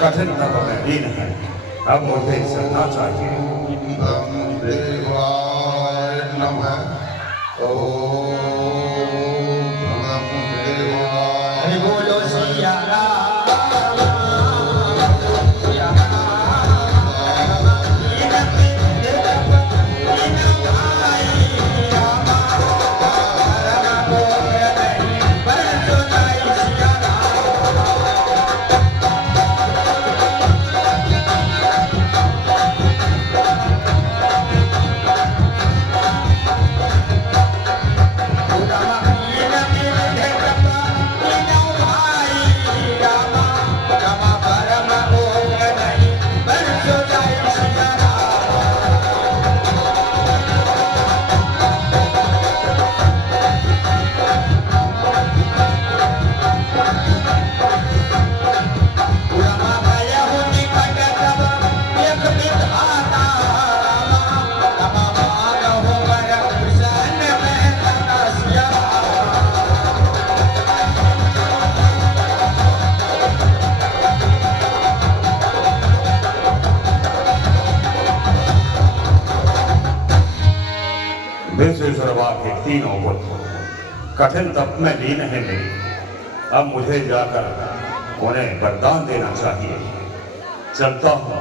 कठिन तप में लीन है, अब मुझे चलना चाहिए। देवाय नमः। ओम नमो देवाय। हरि बोलो सिया राम। विश्वेश्वरवा के तीनों पुत्र कठिन तप में लीन है मेरी। अब मुझे जाकर उन्हें वरदान देना चाहिए। चलता हूं।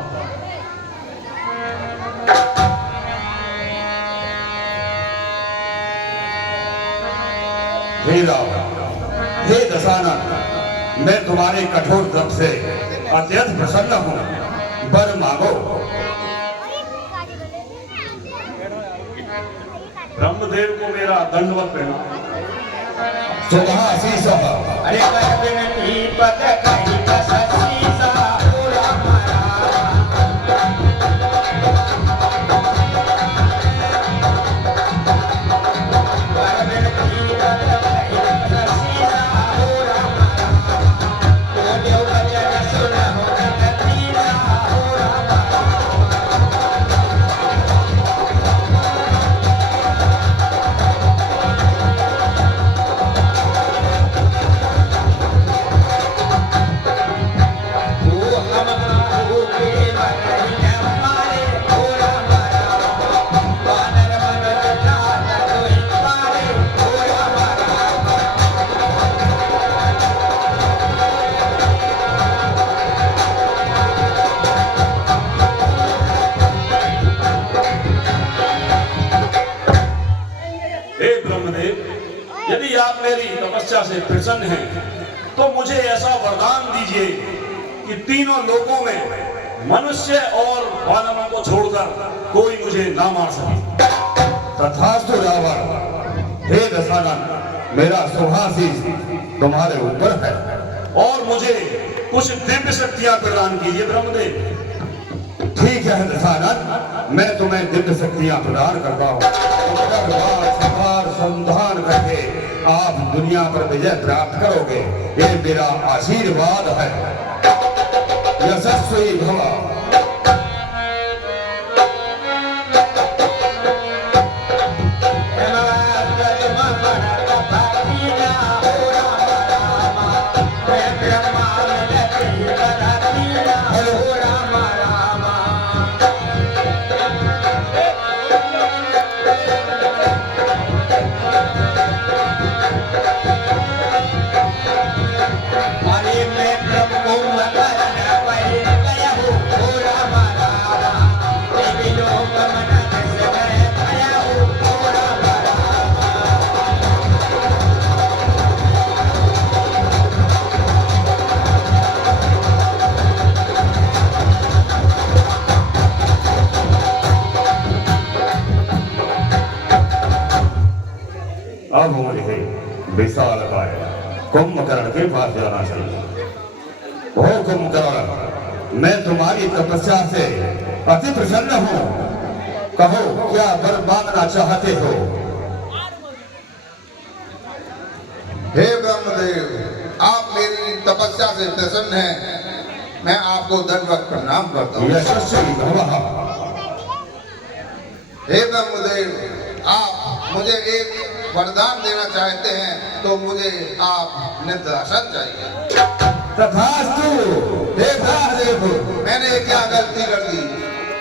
हे राम, हे दशानन, मैं तुम्हारे कठोर तप से अत्यंत प्रसन्न हूं। वर मांगो। ब्रह्मदेव को मेरा दंडवत प्रणाम। सुभाषी सह अरे विनती पद कही शीसा हो राम हे ब्रह्मदेव, यदि आप मेरी तपस्या से प्रसन्न हैं तो मुझे ऐसा वरदान दीजिए कि तीनों लोकों में मनुष्य और वानरों को छोड़कर कोई मुझे ना मार सके। तथास्तु रावण। हे दशानन, मेरा शुभाशीष तुम्हारे ऊपर है। और मुझे कुछ दिव्य शक्तियां प्रदान कीजिए ब्रह्मदेव। ठीक है दशानन, मैं तुम्हें दिव्य शक्तियां प्रदान करता हूँ। संधान करके आप दुनिया पर विजय प्राप्त करोगे, ये मेरा आशीर्वाद है। यशस्वी भव। अब मुझे विशाल काय कुंभकर्ण के पास जाना चाहिए। ओ कुंभकर्ण, मैं तुम्हारी तपस्या से अति प्रसन्न हूँ। कहो, क्या वर मांगना चाहते हो? हे ब्रह्मदेव, आप मेरी तपस्या से प्रसन्न हैं। मैं आपको दंडवत प्रणाम करता हूँ। यशस्वी भव। हे ब्रह्मदेव, आप मुझे एक वरदान देना चाहते हैं तो मुझे आप निद्रासन चाहिए। तथास्तु। हे ब्रह्मदेव, मैंने क्या गलती कर दी,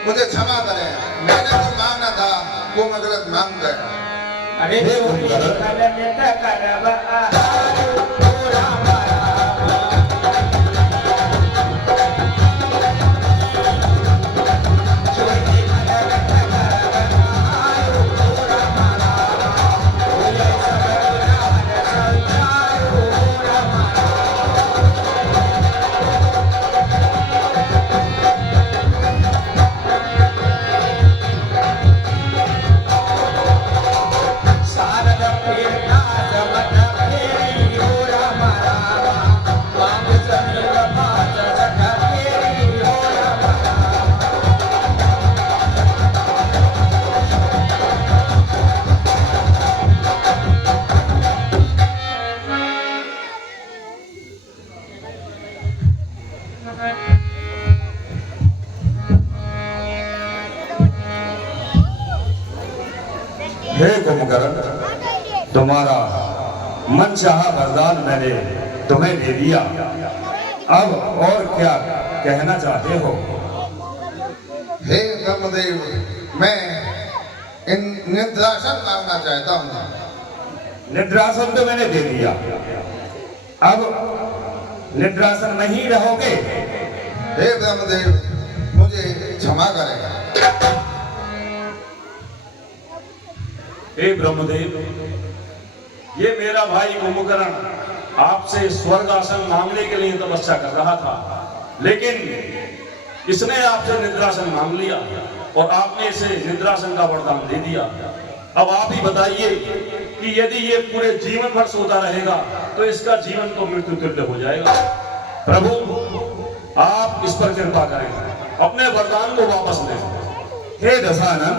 मुझे क्षमा करें। मैंने जो मांगना था वो मैं गलत मांग गया। अरे हे कुंभकर्ण, तुम्हारा मनचाहा वरदान मैंने तुम्हें दे दिया। अब और क्या कहना चाहते हो? हे ब्रह्मदेव, मैं निद्रासन मांगना चाहता हूँ। निद्रासन तो मैंने दे दिया, अब निद्रासन में ही रहोगे? हे ब्रह्मदेव, मुझे क्षमा करें। हे ब्रह्मदेव, ये मेरा भाई कुंभकर्ण आपसे स्वर्ग आसन मांगने के लिए तपस्या कर रहा था, लेकिन इसने आपसे निद्रासन मांग लिया और आपने इसे निद्रासन का वरदान दे दिया। अब आप ही बताइए कि यदि ये पूरे जीवन भर सोता रहेगा तो इसका जीवन तो मृत्यु तुल्य हो जाएगा। प्रभु, आप इस पर कृपा करें, अपने वरदान को वापस लें। हे दशानन,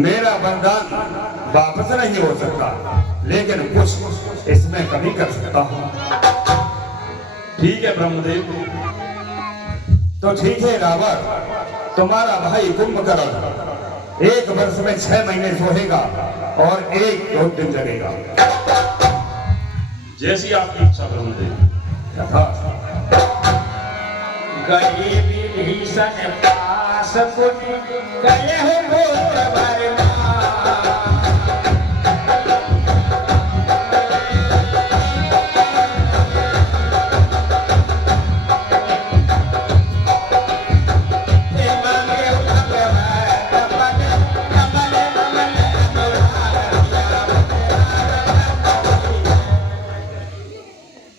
मेरा वरदान वापस नहीं हो सकता, लेकिन कुछ इसमें कमी कर सकता हूँ। ठीक है ब्रह्मदेव। तो ठीक है रावण, तुम्हारा भाई कुंभकर्ण 1 वर्ष में 6 महीने सोएगा और 1 दिन जगेगा। जैसी आपकी इच्छा ब्रह्मदेव। तथा गए विभीषण पास पुनि कलहु गोत्र वर्मा।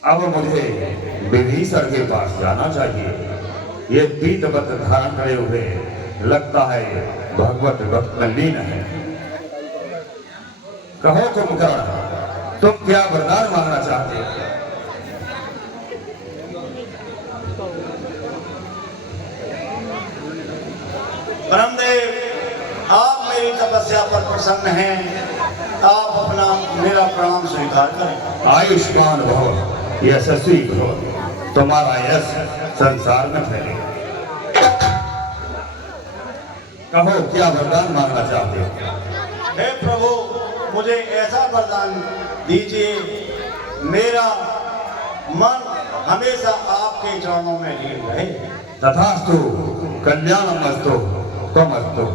अब मुझे विभीषण के पास जाना चाहिए। ये पीत वस्त्र धारण करे हुए लगता है भगवत भक्त में लीन है। कहो कुंभकर्ण, तुम क्या वरदान मांगना चाहते हो? ब्रह्मदेव, आप मेरी तपस्या पर प्रसन्न हैं, आप अपना मेरा प्रणाम स्वीकार करें। आयुष्मान भव, यशस्वी भव, तुम्हारा यश संसार में फैले। कहो क्या वरदान मांगना चाहते हो? हे प्रभु, मुझे ऐसा वरदान दीजिए, मेरा मन हमेशा आपके चरणों में लीन रहे। तथास्तु, कल्याणमस्तु त्वमस्तु।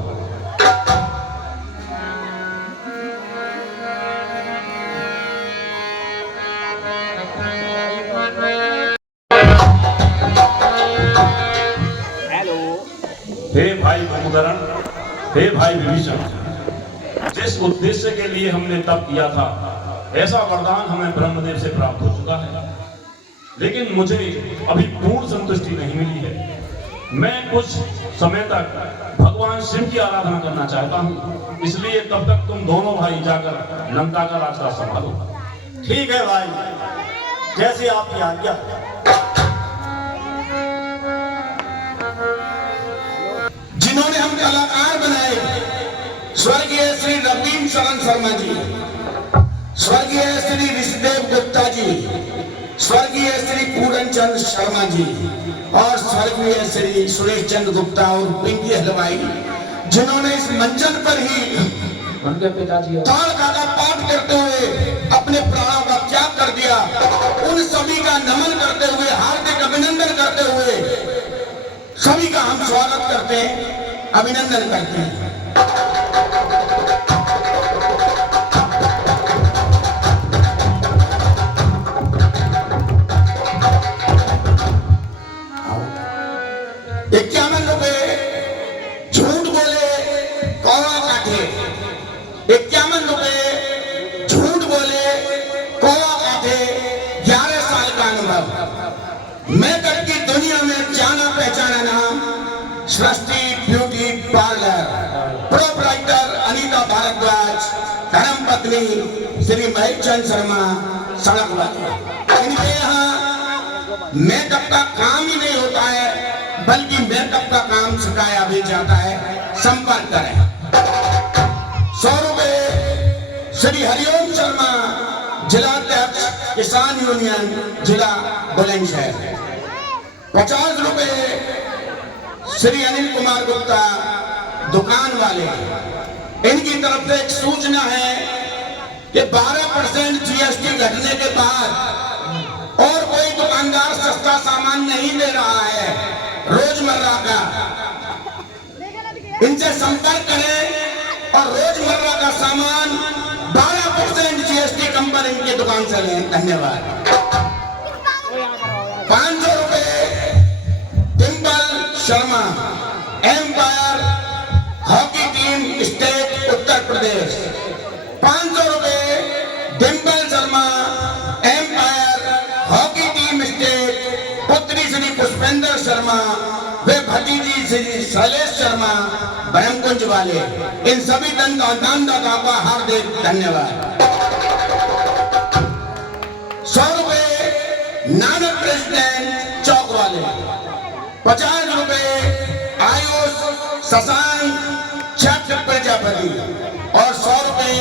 हे भाई कुंभकर्ण, हे भाई विभीषण, जिस उद्देश्य के लिए हमने तप किया था ऐसा वरदान हमें ब्रह्मदेव से प्राप्त हो चुका है, लेकिन मुझे अभी पूर्ण संतुष्टि नहीं मिली है। मैं कुछ समय तक भगवान शिव की आराधना करना चाहता हूँ, इसलिए तब तक तुम दोनों भाई जाकर लंका का रास्ता संभालो। ठीक है भाई, जैसे आपकी आज्ञा। जिन्होंने हम कलाकार बनाए, स्वर्गीय श्री नवीन शरण शर्मा जी, स्वर्गीय श्री ऋषिदेव गुप्ता जी, स्वर्गीय श्री पूरनचंद शर्मा जी और स्वर्गीय श्री सुरेश चंद्र गुप्ता और पिंकी हलवाई, जिन्होंने इस मंचन पर ही उनके पिताजी ताड़का का पाठ करते हुए अपने प्राणों का त्याग कर दिया। उन सभी का नमन करते हुए, हार्दिक अभिनंदन करते हुए सभी का हम स्वागत करते हैं, अभिनंदन करते हैं। ₹51 झूठ बोले कौवा काटे, ₹51 झूठ बोले कौवा काटे, 11 साल का अनुभव। मेकअप की दुनिया में जाना पहचाना नाम Srishti beauty parlour, proprietor Anita Bhardwaj, धर्म पत्नी श्री महेशचंद शर्मा, सड़क वाले। इनके यहाँ मेकअप का काम ही नहीं होता है, बल्कि मेकअप का काम सिखाया भी जाता है। संपर्क करें। ₹100 श्री हरिओम शर्मा, जिलाध्यक्ष किसान यूनियन, जिला बुलंदशहर। ₹50 श्री अनिल कुमार गुप्ता, दुकान वाले। इनकी तरफ से एक सूचना है कि 12% GST घटने के बाद और कोई दुकानदार सस्ता सामान नहीं दे रहा है रोजमर्रा का। इनसे संपर्क करें और रोजमर्रा का सामान 12% GST कम पर इनकी दुकान से लें। धन्यवाद। 500 रुपए Dimple Sharma, umpire hockey team state Uttar Pradesh. 500 रुपए Dimple Sharma, umpire hockey team state, पुत्री श्री पुष्पेंद्र शर्मा वे भतीजी श्री शैलेश शर्मा ब्रह्मकुंज वाले। इन सभी दानदाताओं का हार्दिक धन्यवाद। 100 रुपए नानक प्रेसिडेंट चौक वाले। 50 रुपए आयुष शशांक छठ प्रजापति और 100 रुपए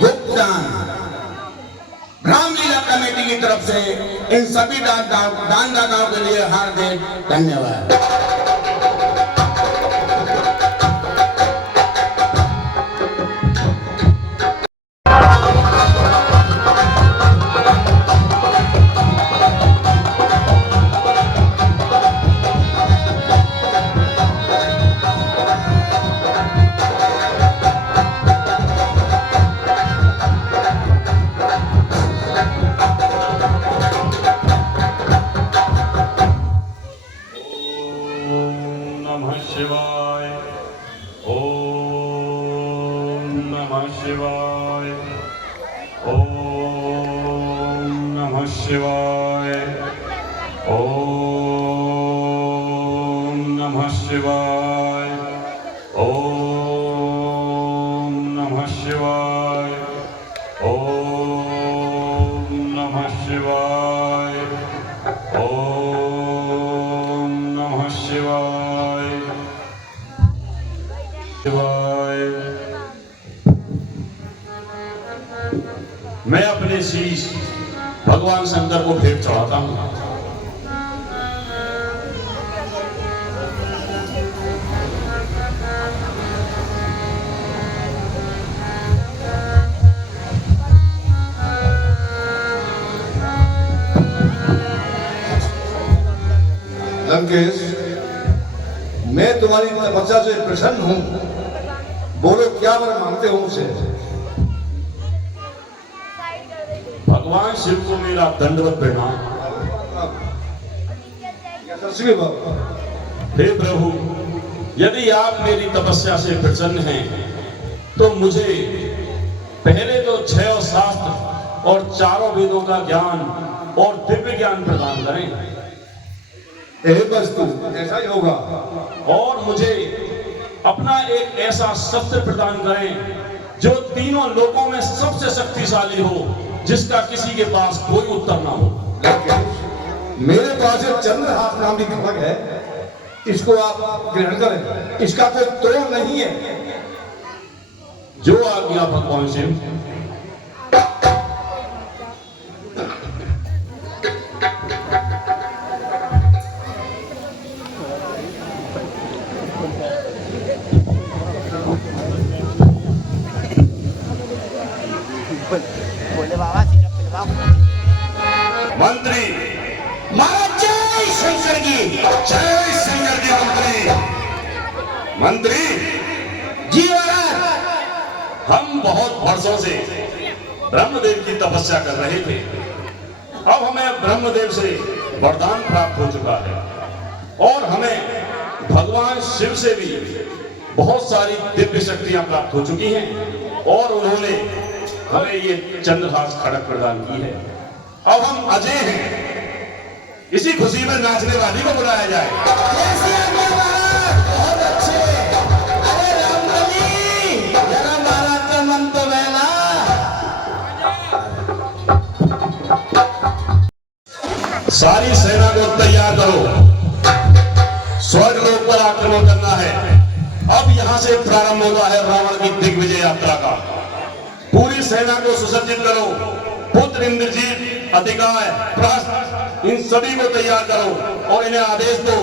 गुप्तदान रामलीला कमेटी की तरफ से इन सभी दानदाताओं के लिए हार्दिक धन्यवाद। शिवाय। ओम नमः शिवाय। ओम नमः शिवाय। ओम नमः शिवाय। ओम नमः शिवाय। ओम नमः शिवाय। ओम नमः शिवाय। शिवाय। मैं अपने शीश भगवान शंकर को भेंट चढ़ाता हूं। लंकेश, मैं तुम्हारी तपस्या से प्रसन्न हूं। बोलो क्या वर मांगते हो मुझसे? भगवान शिव को मेरा दंडवत प्रणाम। हे प्रभु, यदि आप मेरी तपस्या से प्रसन्न हैं तो मुझे पहले तो 6 शास्त्र और 4 वेदों का ज्ञान और दिव्य ज्ञान प्रदान करें। बस तू ऐसा ही होगा। और मुझे अपना एक ऐसा शस्त्र प्रदान करें जो तीनों लोकों में सबसे शक्तिशाली हो, जिसका किसी के पास कोई उत्तर ना हो। मेरे पास एक चंद्रहास नाम की खड़ग है, इसको आप ग्रहण करें। इसका कोई तोड़ नहीं है। जो आज्ञा भगवान शिव। मंत्री महाराज जय शंकर जी। जय शंकर जी। मंत्री जी महाराज। हम बहुत वर्षों से ब्रह्मदेव की तपस्या कर रहे थे। अब हमें ब्रह्मदेव से वरदान प्राप्त हो चुका है और हमें भगवान शिव से भी बहुत सारी दिव्य शक्तियां प्राप्त हो चुकी हैं और उन्होंने हमें ये चंद्रहास खड़ग प्रदान की है। अब हम अजय हैं। इसी खुशी में नाचने वाली को बुलाया जाए। कैसी आज्ञा महाराज? बहुत अच्छे। अरे रामबली, जरा महाराज का मन तो बहला। सारी सेना को तैयार करो, स्वर्ग लोक पर आक्रमण करना है। अब यहाँ से प्रारंभ होता है रावण की दिग्विजय यात्रा का। पूरी सेना को सुसज्जित करो। पुत्र इंद्रजीत, अतिकाय, प्रहस्त, इन सभी को तैयार करो और इन्हें आदेश दो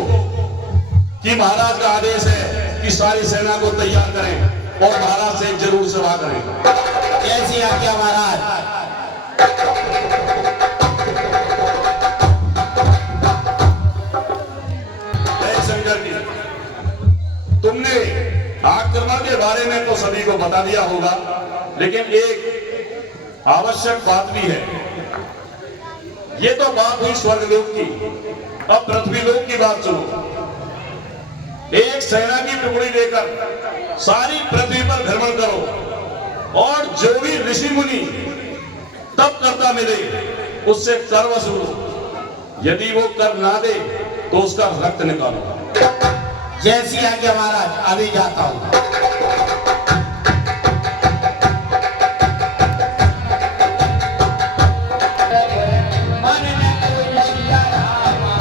कि महाराज का आदेश है कि सारी सेना को तैयार करें और महाराज से जरूर सभा करें। कैसी आज्ञा महाराज? जय शंकर जी, तुमने आग आक्रमण के बारे में तो सभी को बता दिया होगा, लेकिन एक आवश्यक बात भी है। ये तो बात हुई स्वर्गलोक की, अब पृथ्वी लोक की बात सुनो। एक सेना की टुकड़ी लेकर सारी पृथ्वी पर भ्रमण करो और जो भी ऋषि मुनि तप करता मिले उससे कर वसूलो। यदि वो कर ना दे तो उसका रक्त निकालो। जैसी आज्ञा महाराज, अभी जाता हूं। मन न कोई सिया रामा।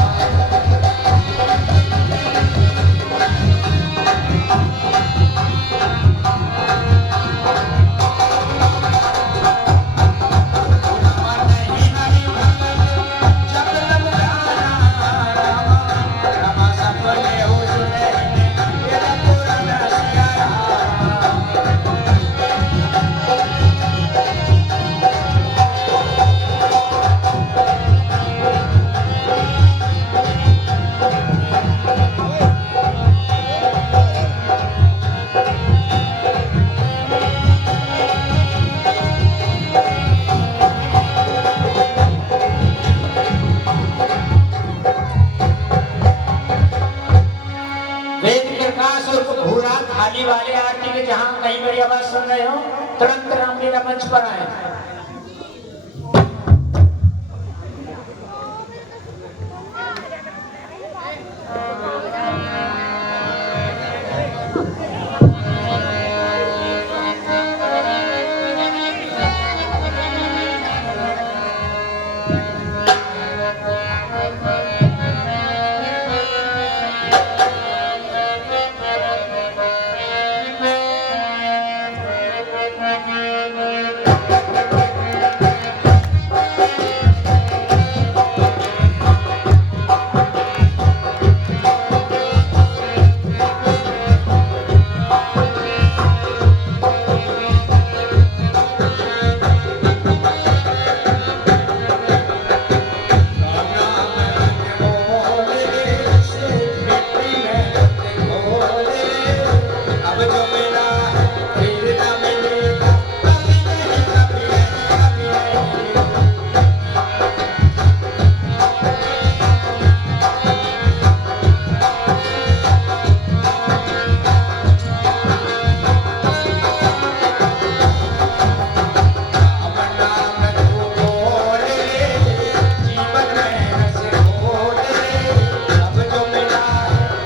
मन ही हरि भगत जब लग जाना रामा। रामा सपने हो सुने तेरा पुराना सिया रामा। वेद प्रकाश और भूरा थाली वाले आरती के जहां कहीं मेरी आवाज सुन रहे हो, तुरंत रामलीला मंच पर आए। अब जो मेरा फिर न मिलेगा, कभी नहीं, कभी नहीं, कभी नहीं। राम नाम तू बोले, जीवन में रस घोले। अब जो मिला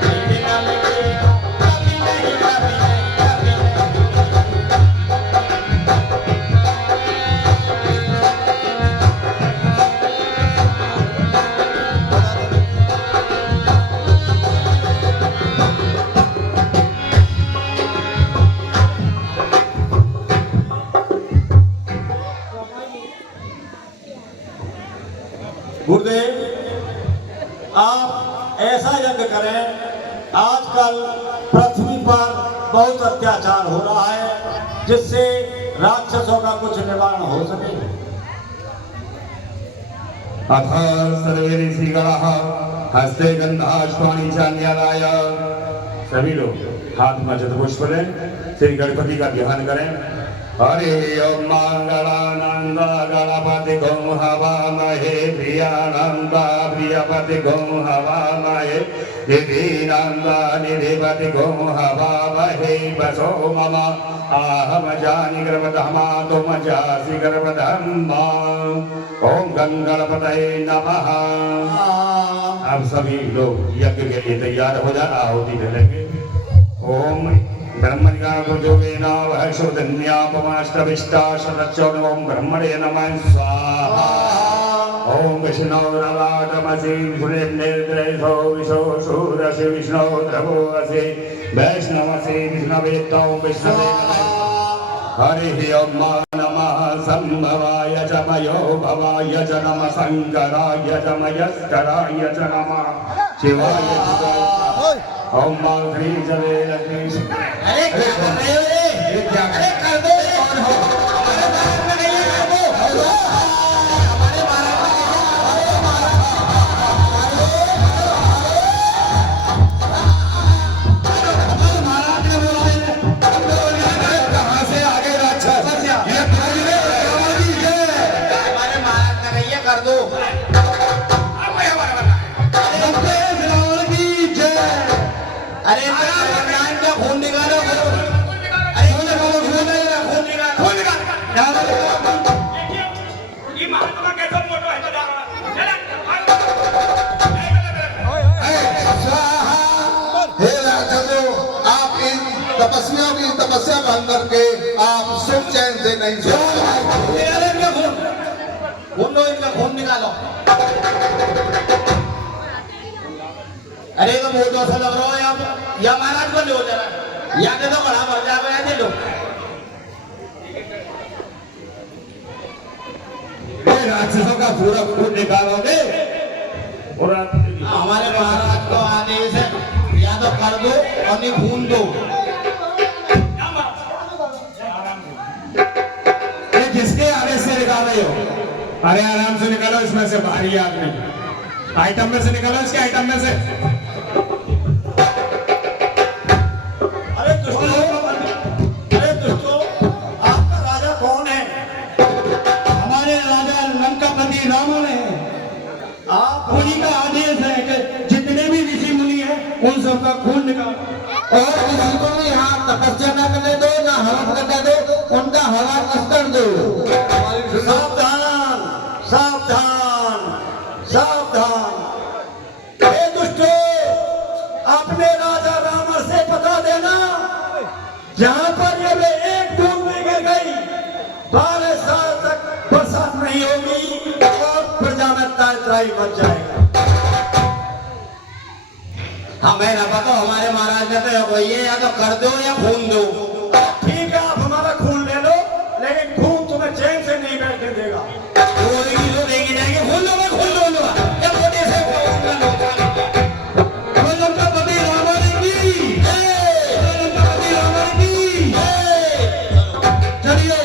फिर न मिलेगा, कभी नहीं, कभी नहीं, कभी नहीं। गुरुदेव, आप ऐसा यज्ञ करें, आजकल पृथ्वी पर बहुत अत्याचार हो रहा है, जिससे राक्षसों का कुछ निवारण हो सके। अथ सर्वे ऋषिगणः हस्ते गन्धाष्टानि चान्यादाय। सभी लोग हाथ में चतुष्पुष्प लें, श्री गणपति का ध्यान करें। हरे ओम मंगलानंद गणपति गो हवामहे प्रियानंद प्रियपति गो हवामहे निधिनंद निधिपति गो हवामहे वसो मम आहम जानि गर्भधमा तुम जासि गर्भधम्मा। ओम गणपतये नमः। अब सभी लोग यज्ञ के लिए तैयार हो जाए, आहुति देंगे। ओम ब्रह्मज्ञानगुरुयोगेन वह शुद्धन्यापमाष्टविष्टा शतच्चौन। ओम ब्रह्मणे नमः स्वाहा। ओम विष्णुरलाटमसि विष्णुर्नेत्रैषो विशो शूरसि विष्णो द्रवोऽसि वैष्णवसि विष्णवे तौ विष्णवे नमः। हरिः ओम नमः संभवाय च मयो भवाय च नमः शंकराय च मयस्कराय च नमः शिवाय च। ओम श्री जले लक्ष्मी। अरे क्या कर रहे हो रे? अरे कर दो रे। कौन हो? अरे महाराज में नहीं कर दो। हमारे महाराज ने बोला है। खून निकालो। अरे खून निकालो, खून निकालो, खून निकालो, खून निकालो। ये महात्मा कैसा मोटो है बता रहा हे राक्षसों, आप इन तपस्वियों की तपस्या भंग करके आप सुख चैन से नहीं सो निकालो इनका खून, खून लो, इनका खून निकालो। अरे तो मोटो सा लग रहा है या महाराज को ले जरा, या दे दो बड़ा मर जाएगा, या दे दो। ये राक्षसों का पूरा खून निकालोगे? और हमारे महाराज को आदेश है, या तो कर दो और नहीं खून दो। ये किसके आदेश से निकाल रहे हो? अरे आराम से निकालो इसमें से भारी आदमी, आइटम में से निकालो, इसके आइटम में से। अरे दोस्तों, आपका राजा कौन है? हमारे राजा लंकापति रावण है। आप उन्हीं का आदेश है कि जितने भी ऋषि मुनि हैं उन सबका खून निकालो। और किसी को भी यहाँ तपस्या न करने दो, ना हवन करने दो, उनका हवन कर दो। सावधान, सावधान, सावधान। हे दुष्टों, अपने राजा रावण से बता देना, जहां पर ये वे एक दूर में गिर गई, 12 साल तक बरसात नहीं होगी और प्रजा में त्राही मच जाएगा। हमें ना पता, हमारे महाराज ने तो ये या तो कर दो या खून दो। ठीक है, आप हमारा खून ले लो, लेकिन खून तुम्हें चैन से नहीं बैठने देगा। वो देगी जाएगी, खून लो, खून लो, या मोटे से खून लो। लंकापति रावण की, लंकापति रावण की। चलिए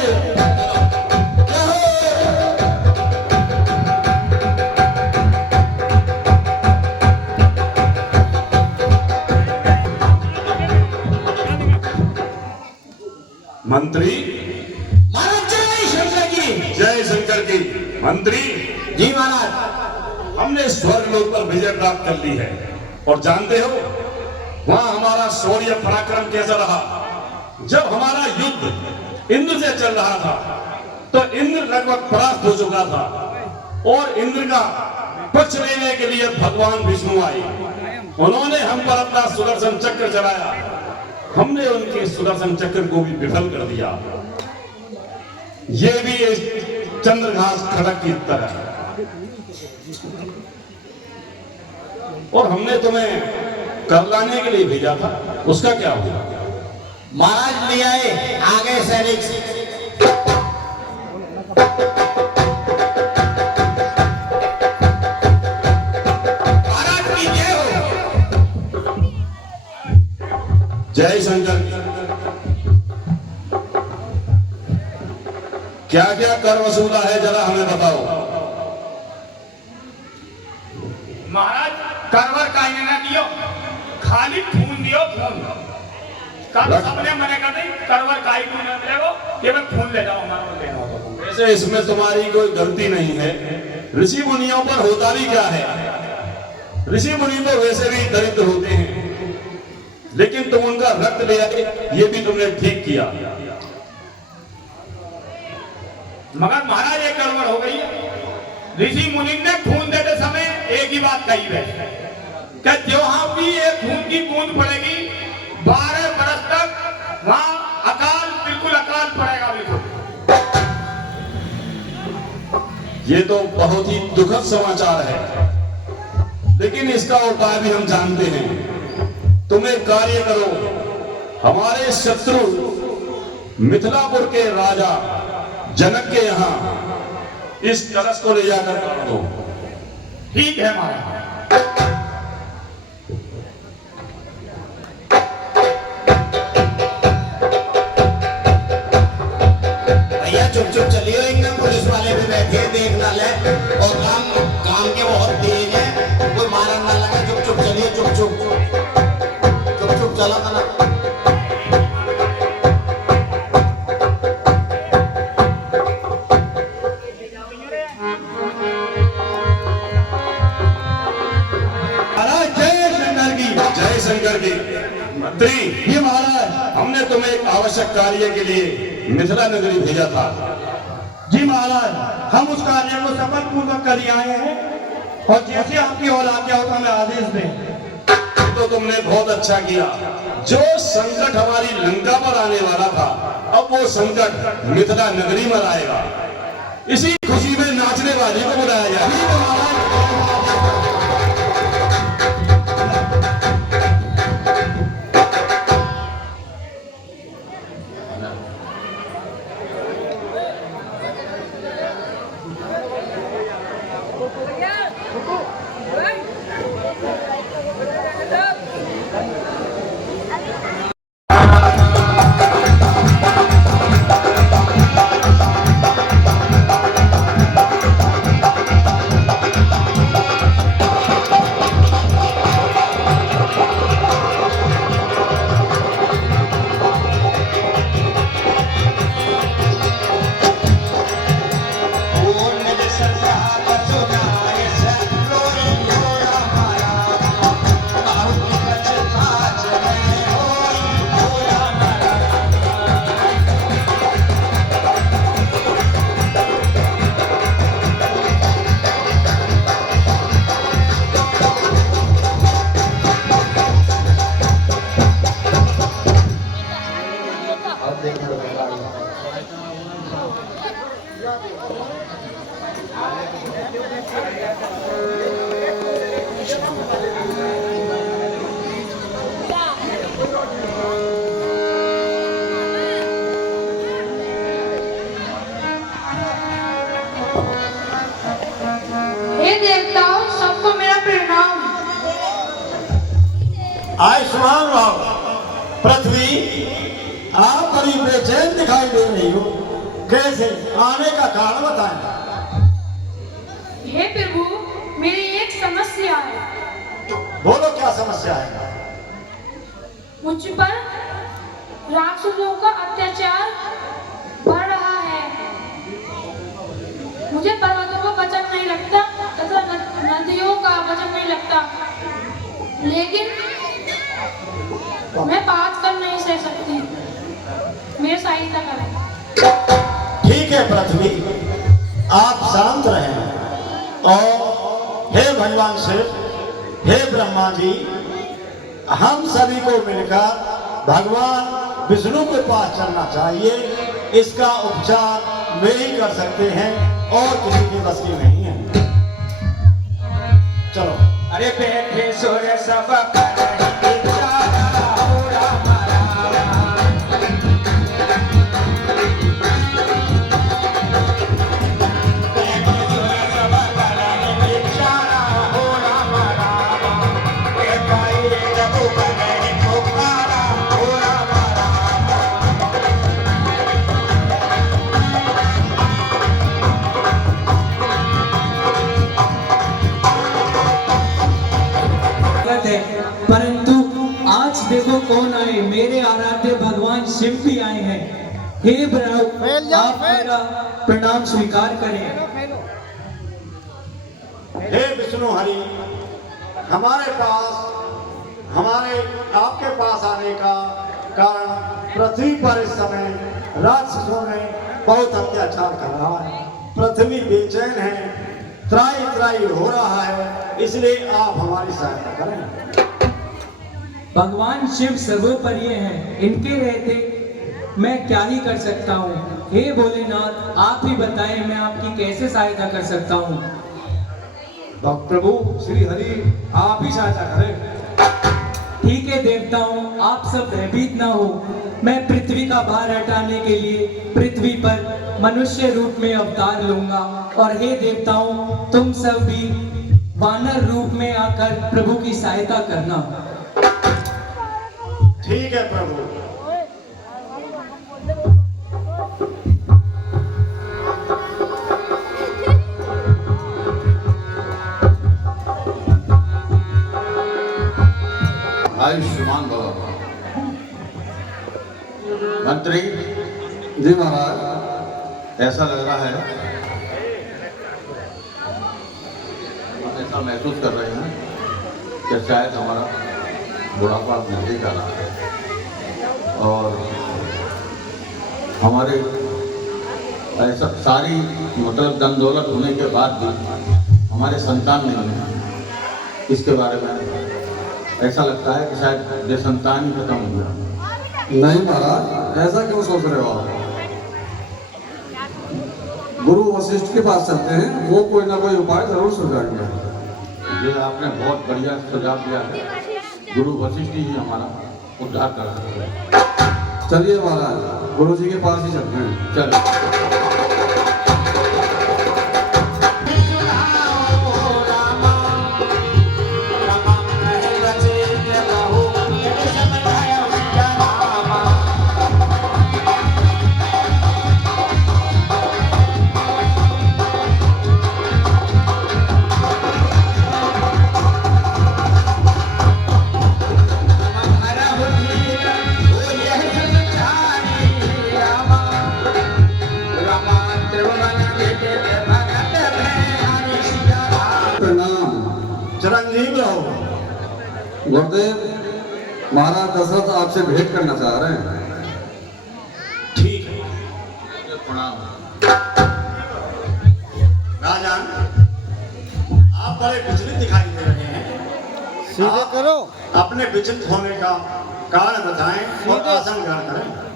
मंत्री, महाराज जय शंकर की। जय शंकर की। मंत्री, जी महाराज। हमने स्वर्ग लोक पर विजय प्राप्त कर ली है, और जानते हो वहां हमारा शौर्य पराक्रम कैसा रहा। जब हमारा युद्ध इंद्र से चल रहा था तो इंद्र लगभग परास्त हो चुका था, और इंद्र का पक्ष लेने के लिए भगवान विष्णु आए। उन्होंने हम पर अपना सुदर्शन चक्र चलाया, हमने उनके सुदर्शन चक्र को भी विफल कर दिया। ये भी एक चंद्रघास खड़क की तरह है। और हमने तुम्हें करलाने के लिए भेजा था, उसका क्या हुआ? महाराज ले आए आगे सैनिक। महाराज की जय हो। जय शंकर। क्या क्या कर वसूला है, जरा हमें बताओ। महाराज करवर का ना दियो, खाली खून दियो, खून। कल सबने मने कर दी, करवर का ही खून न मिलेगो, केवल खून ले जाओ, हमारा को देना होगा। वैसे इसमें तुम्हारी कोई गलती नहीं है। ऋषि मुनियों पर होता भी क्या है, ऋषि मुनि तो वैसे भी दरिद्र होते हैं, लेकिन तुम उनका रक्त ले आए, ये भी तुमने ठीक किया। मगर महाराज एक गड़बड़ हो गई है। ऋषि मुनि ने खून देते समय एक ही बात कही है कि जहाँ भी एक खून की बूंद पड़ेगी 12 बरस तक वहां अकाल, बिल्कुल अकाल पड़ेगा, बिल्कुल। ये तो बहुत ही दुखद समाचार है, लेकिन इसका उपाय भी हम जानते हैं। तुम एक कार्य करो, हमारे शत्रु मिथिलापुर के राजा जनक के यहाँ इस कलश को ले जाकर कर दो। ठीक है महाराज। भैया चुप चुप चलिए, एकदम पुलिस वाले भी बैठे देखना ले, और काम के बहुत तेज है, कोई मारन ना लगे। चुप चुप चलिए, चुप चुप चुप चुप चला था ना। जय शंकर की। मंत्री, जी महाराज। हमने तुम्हें एक आवश्यक कार्य के लिए मिथिला नगरी भेजा था। जी महाराज, हम उस कार्य को सफल पूर्वक कर आए हैं और जैसे आपकी और आज्ञा हो तो हमें आदेश दें। तो तुमने बहुत अच्छा किया। जो संकट हमारी लंका पर आने वाला था, अब वो संकट मिथिला नगरी में आएगा। इसी खुशी में नाचने वाले को बुलाया जाए। हे देवताओं, सबको मेरा प्रणाम। आयुष्मान राव, पृथ्वी आप बड़ी बेचैन दिखाई दे रही हो, कैसे आने का कारण बताएं। हे प्रभु, मेरी एक समस्या है। बोलो क्या समस्या है। मुझ पर राक्षसों का अत्याचार बढ़ रहा है। मुझे पर्वतों का वजन नहीं लगता तथा नदियों का वजन नहीं लगता, लेकिन मैं बात कर नहीं सह सकती। मेरी सहायता करें। ठीक है पृथ्वी, आप शांत रहें और हे भगवान शिव, हे ब्रह्मा जी, हम सभी को मिलकर भगवान विष्णु के पास चलना चाहिए। इसका उपचार वे ही कर सकते हैं और किसी की बस की नहीं है। चलो। अरे बैठे सोरे सब करही बेचारा हो रामा रामा। बैठे सोरे सब करही बेचारा हो रामा रामा। ए भाई प्रभु करही पुकारा हो रामा रामा। है, परंतु आज देखो कौन आए, मेरे आराध्य भगवान शिव भी आए हैं। हे प्रभु, आप मेरा प्रणाम स्वीकार करें। हे विष्णु हरि, हमारे आपके पास आने का कारण पृथ्वी पर इस समय राक्षसों ने बहुत अत्याचार कर रहा है। पृथ्वी बेचैन है, त्राही त्राही हो रहा है, इसलिए आप हमारी सहायता करें। भगवान शिव सर्वोपरि हैं, इनके रहते मैं क्या ही कर सकता हूँ। हे भोलेनाथ, आप ही बताएं मैं आपकी कैसे सहायता कर सकता हूँ। प्रभु श्री हरि, आप ही सहायता करें। ठीक है देवताओं, आप सब भयभीत ना हो। मैं पृथ्वी का भार हटाने के लिए पृथ्वी पर मनुष्य रूप में अवतार लूंगा, और हे देवताओं, तुम सब भी वानर रूप में आकर प्रभु की सहायता करना। ठीक है प्रभु। आयुष्मान भव। मंत्री जी महाराज, ऐसा लग रहा है, हम ऐसा महसूस कर रहे हैं कि शायद हमारा बुढ़ापा नजदीक आ रहा है। हमारे ऐसा सारी मतलब धन दौलत होने के बाद भी हमारे संतान नहीं है, इसके बारे में ऐसा लगता है कि शायद ये संतान ही खत्म हो गया। नहीं महाराज, ऐसा क्यों सोच रहे हो आप? गुरु वशिष्ठ के पास चलते हैं, वो कोई ना कोई उपाय जरूर सुझाएंगे। ये आपने बहुत बढ़िया सुझाव दिया है। गुरु वशिष्ठ ही हमारा उद्धार कर सकते हैं। चलिए महाराज, गुरु जी के पास ही चलते हैं। चलिए। चिरंजीव रहो। गुरुदेव, महाराज दशरथ आपसे भेंट करना चाह रहे हैं। ठीक है, प्रणाम। राजन, आप बड़े विचलित दिखाई दे रहे हैं। सीधे करो। अपने विचलित होने का कारण बताएं और आसन ग्रहण करें।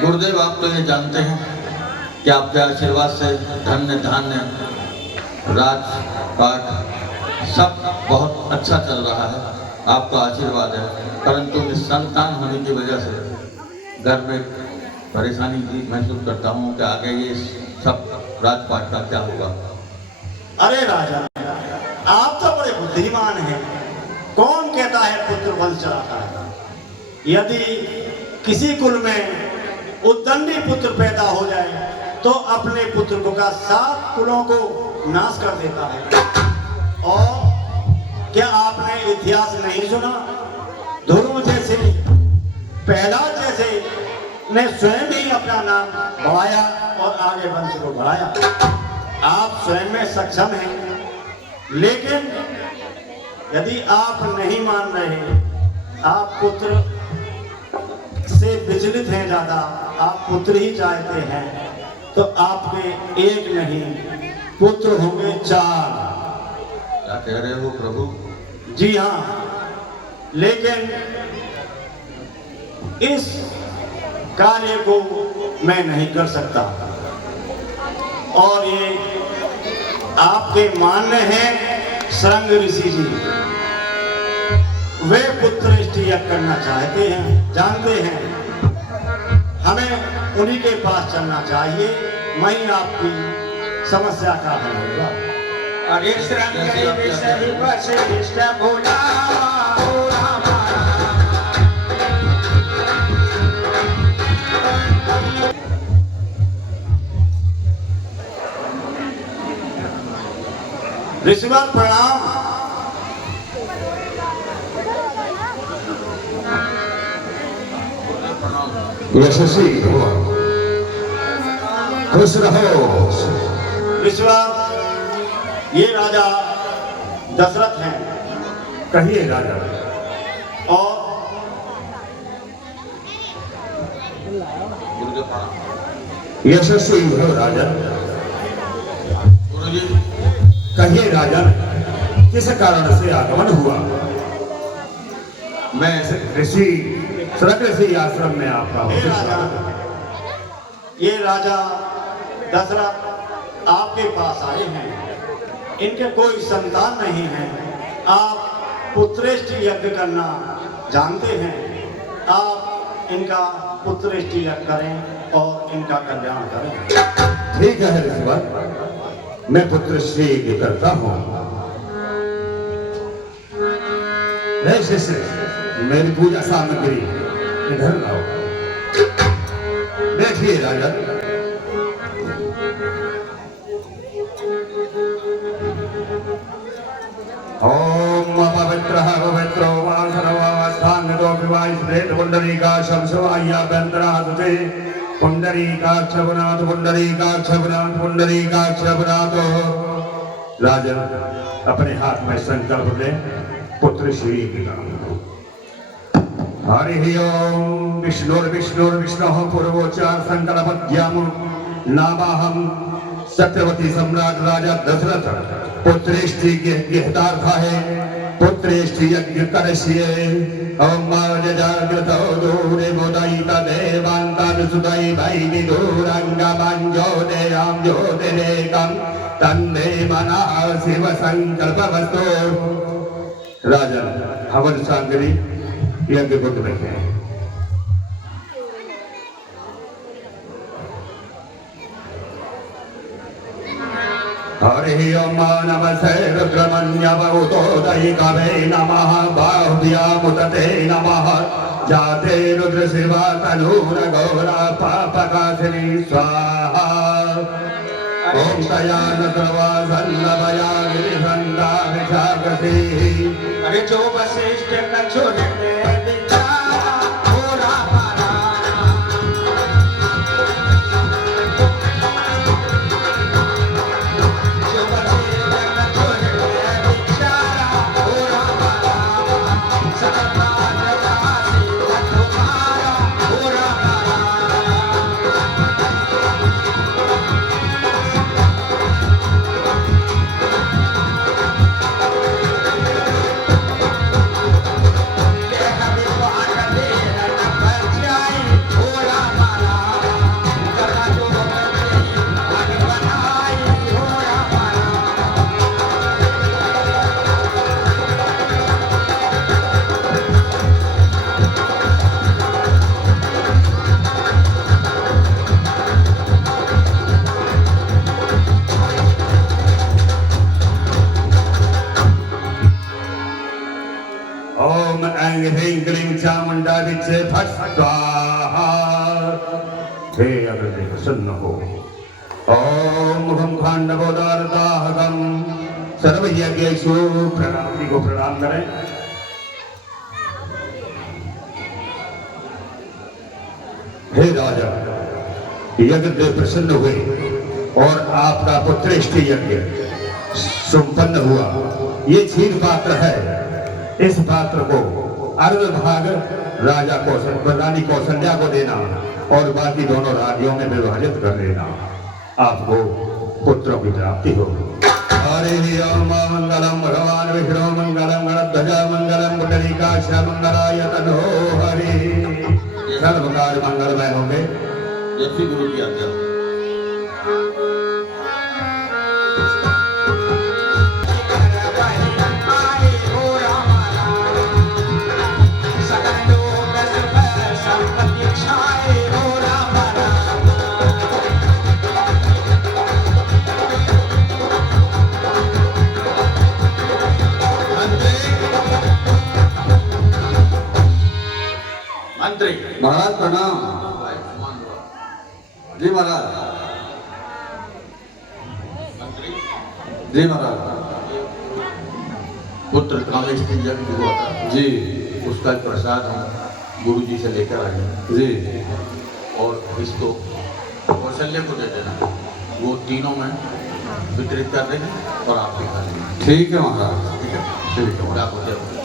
गुरुदेव, आप तो ये जानते हैं कि आपके आशीर्वाद से धन्य धान्य राजपाट सब बहुत अच्छा चल रहा है, आपका आशीर्वाद है। परंतु निसंतान होने की वजह से घर में परेशानी भी महसूस करता हूँ कि आगे ये सब राजपाट का क्या होगा। अरे राजा, आप तो बड़े बुद्धिमान हैं। कौन कहता है पुत्र वंश चलाता है? यदि किसी कुल में उद्दंडी पुत्र पैदा हो जाए तो अपने पुत्र को का 7 कुलों को नाश कर देता है। और क्या आपने इतिहास नहीं सुना? ध्रुव जैसे, प्रहलाद जैसे ने स्वयं ही अपना नाम बढ़ाया और आगे वंश को बढ़ाया। आप स्वयं में सक्षम हैं, लेकिन यदि आप नहीं मान रहे, आप पुत्र से विचलित हैं ज्यादा, आप पुत्र ही चाहते हैं, तो आपके एक नहीं पुत्र होंगे 4। क्या कह रहे हो प्रभु? जी हाँ, लेकिन इस कार्य को मैं नहीं कर सकता। और ये आपके मान्य हैं शृंग ऋषि जी, वे पुत्र यज्ञ करना चाहते हैं, जानते हैं। हमें उन्हीं के पास चलना चाहिए, वहीं आपकी समस्या का हल होगा। अरे ऋषिवर प्रणाम। यशस्वी हो, खुश रहो। विश्वास, ये राजा दशरथ हैं। कहिए राजा। और यशस्वी हो राजा। गुरु जी, कहिए राजा, किस कारण से आगमन हुआ? मैं ऋषि शृंग ऋषि आश्रम में आपका ये राजा दशरथ आपके पास आए हैं। इनके कोई संतान नहीं है। आप पुत्रेष्टि यज्ञ करना जानते हैं। आप इनका पुत्रेष्टि यज्ञ करें और इनका कल्याण करें। ठीक है ऋषिवर, मैं पुत्रेष्टि यज्ञ करता हूँ। शिष्य, मेरी पूजा सामग्री इधर लाओ। देखिए राजा, ओम पवित्रः पवित्रो वा सर्वावस्थान्वितो विवाहिश्रेत पुंडरीकाक्षं शिवाय्याभ्यन्तरासुते पुंडरीकाक्षपुनाथ पुंडरीकाक्षपुनाथ पुंडरीकाक्षपुनाथ। राजन, अपने हाथ में संकल्प ले पुत्र श्री हरि ओम विष्णुर्विष्णुर्विष्णुः पूर्वोच्चार संकल्पद्याम नामाहम सत्यवती सम्राट राजा दशरथ पुत्रेष्टि गेहतार्थ है पुत्रेष्टि यज्ञ करष्ये ओम जागृतो दूरे मोदयिता देवान्ता सुदय भैनि दूरंगमं ज्योतिराम ज्योतिरेकं तन्मे मनः शिव संकल्पवस्तु। राजन हवन सामग्री यज्ञ कुंड में है। हरि ओम नमः रुद्रमन्यवतोदय कवे नमः बाहुव्यामुदते नमः जाते रुद्र शिवा तनूर गौरा पापकाशिनी स्वाहा ओम तयान सर्वा सन्नवया गिरिसंदा विशाखसी अरे जो वशिष्ठ न छोड़ते बिचारा थोड़ा मारा जो वशिष्ठ न छोड़ते बिचारा थोड़ा मारा सदा काशी तुम्हारा थोड़ा मारा ओम ऐं ह्रीं क्लीं चामुंडा विचे फट स्वाहा। हे अग्रदेव प्रसन्न हो। ओम मुखम खांडवोदारदाहकम सर्वयज्ञेषु प्रणाम जी को प्रणाम करें। हे राजा यज्ञ प्रसन्न हुए और आपका पुत्रेष्टि यज्ञ संपन्न हुआ। ये क्षीर पात्र है, इस पात्र को अर्ध भाग राजा रानी कौशल्या को देना और बाकी दोनों राज्यों में विभाजित कर देना, आपको पुत्रों की प्राप्ति होगी। हरि ओम मंगलम भगवान विष्णु मंगलम गणध्वजा मंगलम पुंडरीकाक्ष मंगलाय तनो हरि। सर्व कार्य मंगलमय होंगे। जैसी गुरु की आज्ञा। मंत्री महाराज प्रणाम। जी महाराज। मंत्री जी महाराज। पुत्र कामेष्टि यज्ञ हुआ था जी, उसका प्रसाद हम गुरु जी से लेकर आए हैं जी, और इसको कौशल्य को दे देना, वो तीनों में वितरित कर देंगे और आप भी खा लेंगे। ठीक है महाराज। ठीक है, ठीक है महाराज। आप हो जाओ।